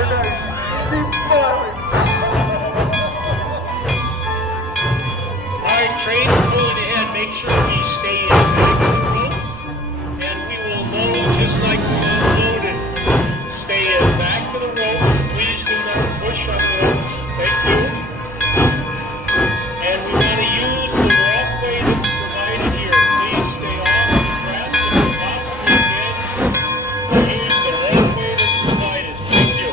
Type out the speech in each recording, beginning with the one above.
They're nice. Keep smiling. All right, train pulling ahead. Make sure we stay in back of the ropes, and we will load just like we loaded. Stay in back to the ropes. Please do not push on the ropes. Thank you. And we want to use the walkway that's provided here. Please stay off the grass if you possibly can. Use the walkway that's provided. Thank you.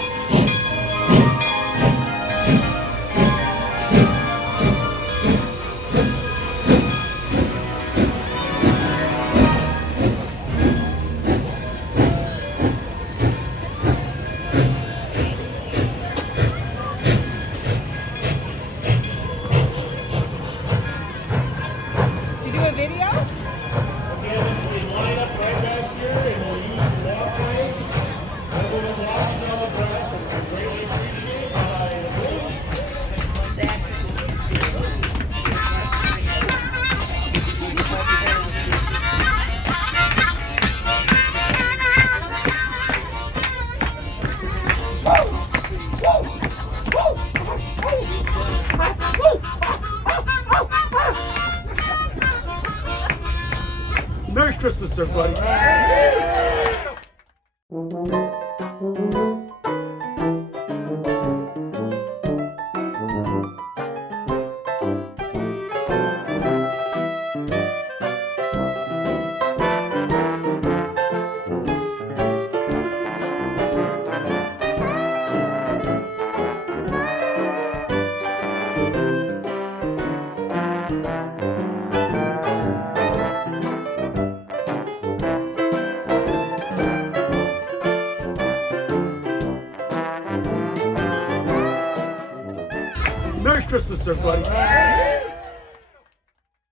You do a video? Again, we line up right back here, and we'll use the walkway. And we'll be walking down the grass, and we greatly appreciate Merry Christmas, everybody. Merry Christmas, everybody.